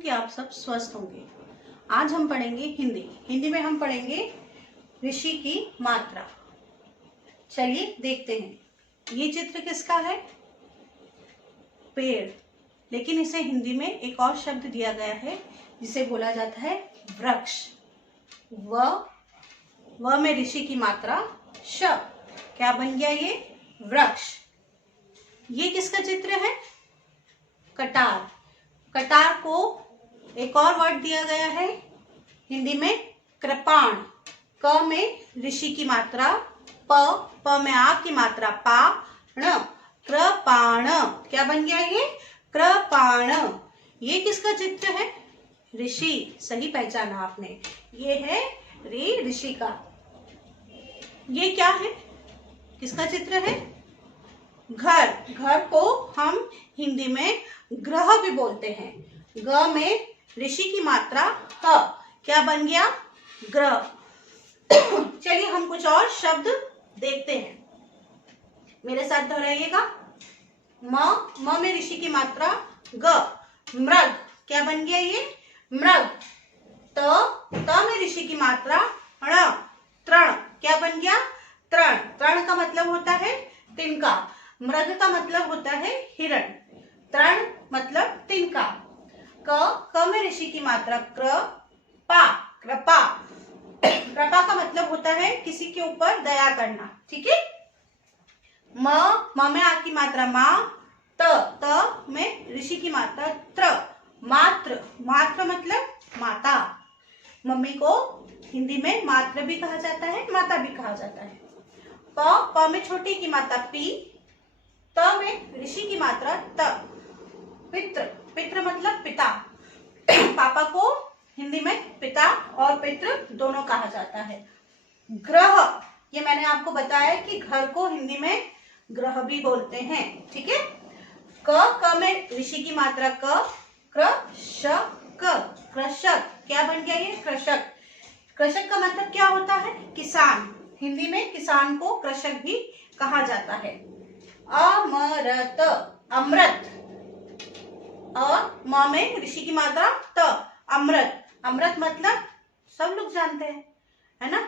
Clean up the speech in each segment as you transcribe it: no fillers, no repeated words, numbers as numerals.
कि आप सब स्वस्थ होंगे। आज हम पढ़ेंगे हिंदी। हिंदी में हम पढ़ेंगे ऋषि की मात्रा। चलिए देखते हैं। ये चित्र किसका है? पेड़। लेकिन इसे हिंदी में एक और शब्द दिया गया है जिसे बोला जाता है वृक्ष। व में ऋषि की मात्रा श। क्या बन गया ये? वृक्ष। ये किसका चित्र है? कटार। कटार को एक और वर्ड दिया गया है हिंदी में कृपाण। क में ऋषि की मात्रा प में आ की मात्रा पा ण। कृपाण। क्या बन गया ये? कृपाण। ये किसका चित्र है? ऋषि। सही पहचाना आपने। ये है ऋषि का। ये क्या है? किसका चित्र है? घर। घर को हम हिंदी में ग्रह भी बोलते हैं। ग में ऋषि की मात्रा ह। क्या बन गया? ग्रह। चलिए हम कुछ और शब्द देखते हैं। मेरे साथ दोहराइएगा। म में ऋषि की मात्रा ग। मृग। क्या बन गया ये? मृग। त में ऋषि की मात्रा ण। तृण। क्या बन गया? तृण। तृण का मतलब होता है तिनका। मृग का मतलब होता है हिरण। तृण मतलब तिनका। क में ऋषि की मात्रा कृपा। कृपा। कृपा का मतलब होता है किसी के ऊपर दया करना। ठीक है। म में आ की मात्रा मा। त में ऋषि की मात्रा त्र। मात्र। मात्र मतलब माता। मम्मी को हिंदी में मात्र भी कहा जाता है, माता भी कहा जाता है। प में छोटी की मात्रा पी। त में ऋषि की मात्रा त। पितृ। पितृ मतलब पिता। पापा को हिंदी में पिता और पितृ दोनों कहा जाता है। ग्रह। ये मैंने आपको बताया कि घर को हिंदी में ग्रह भी बोलते हैं। ठीक है। क में ऋषि की मात्रा क। कृषक। कृषक। क्या बन गया ये? कृषक। कृषक का मतलब क्या होता है? किसान। हिंदी में किसान को कृषक भी कहा जाता है। अमरत। अमृत। म में ऋषि की मात्रा त। अमृत। अमृत मतलब सब लोग जानते हैं, है ना?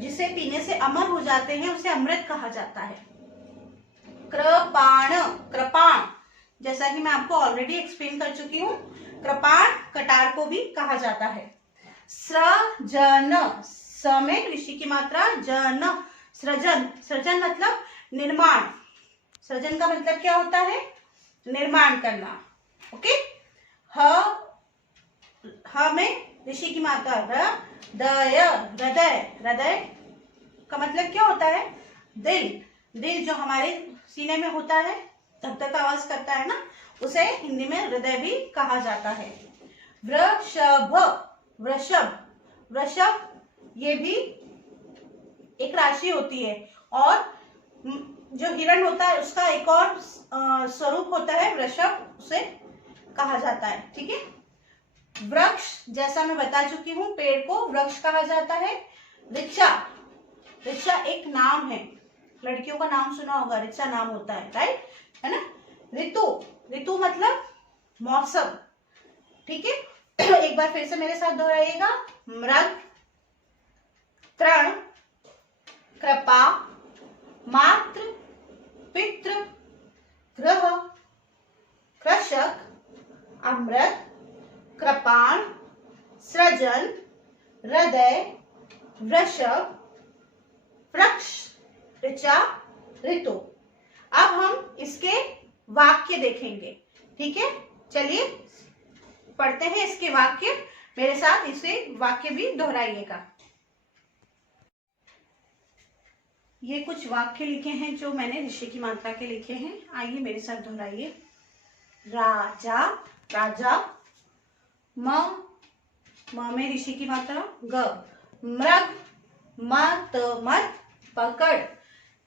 जिसे पीने से अमर हो जाते हैं उसे अमृत कहा जाता है। कृपाण। कृपाण जैसा कि मैं आपको ऑलरेडी एक्सप्लेन कर चुकी हूँ। कृपाण कटार को भी कहा जाता है। सृजन। स में ऋषि की मात्रा जन। सृजन। सृजन मतलब निर्माण। सृजन का मतलब क्या होता है? निर्माण करना। ओके। ह में ऋषि की मात्रा हृदय। हृदय। हृदय का मतलब क्या होता है? दिल। दिल जो हमारे सीने में होता है, धक धक आवाज करता है ना, उसे हिंदी में हृदय भी कहा जाता है। वृषभ। वृषभ। वृषभ ये भी एक राशि होती है और जो हिरण होता है उसका एक और स्वरूप होता है वृषभ, उसे कहा जाता है। ठीक है। वृक्ष जैसा मैं बता चुकी हूँ, पेड़ को वृक्ष कहा जाता है। ऋचा। ऋचा एक नाम है। लड़कियों का नाम सुना होगा, ऋचा नाम होता है, राइट, है ना? ऋतु। ऋतु मतलब मौसम। ठीक है। एक बार फिर से मेरे साथ दोहराइएगा। मृग, तृण, कृपा, मात्र, पितृ, ग्रह, कृषक, अमृत, कृपाण, सृजन, हृदय, वृषभ, वृक्ष, ऋचा, ऋतु। अब हम इसके वाक्य देखेंगे। ठीक है। चलिए पढ़ते हैं इसके वाक्य। मेरे साथ इसे वाक्य भी दोहराइएगा। ये कुछ वाक्य लिखे हैं जो मैंने ऋषि की मात्रा के लिखे हैं। आइए मेरे साथ दोहराइए। राजा। राजा। म में ऋषि की मात्रा ग। मृग। मत मत पकड़।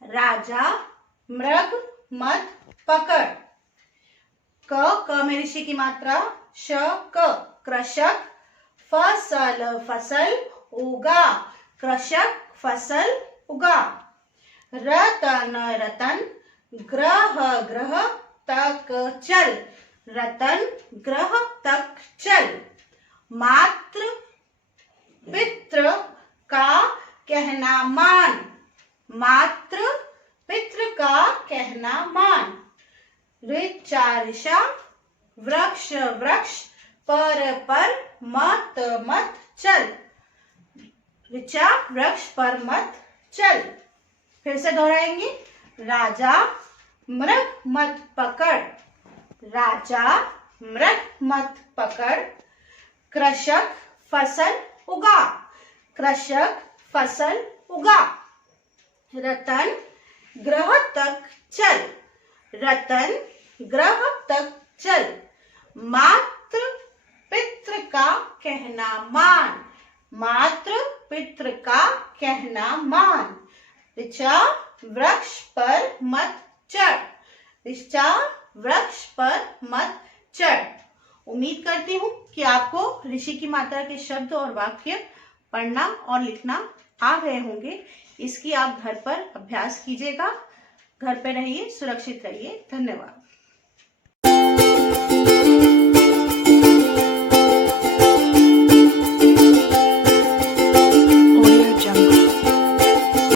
राजा मृग मत पकड़। क में ऋषि की मात्रा श क। कृषक। फसल। फसल उगा। कृषक फसल उगा। रतन। रतन। ग्रह। ग्रह तक चल। रतन ग्रह तक चल। मातृ पितृ का कहना मान, मातृ पितृ का कहना मान। ऋचा ऋषा, वृक्ष वृक्ष, पर मत मत चल, ऋचा वृक्ष पर मत चल। फिर से दोहराएंगे, राजा मृग मत पकड़, राजा मृग मत पकड़, कृषक फसल उगा, कृषक फसल उगा। रतन ग्रह तक चल, रतन ग्रह तक चल। मातृ पितृ का कहना मान, मातृ पितृ का कहना मान। ऋचा वृक्ष पर मत चढ़, ऋचा वृक्ष पर मत चढ़। उम्मीद करती हूँ कि आपको ऋषि की मात्रा के शब्द और वाक्य पढ़ना और लिखना आ गए होंगे। इसकी आप घर पर अभ्यास कीजिएगा। घर पे रहिए, सुरक्षित रहिए। धन्यवाद।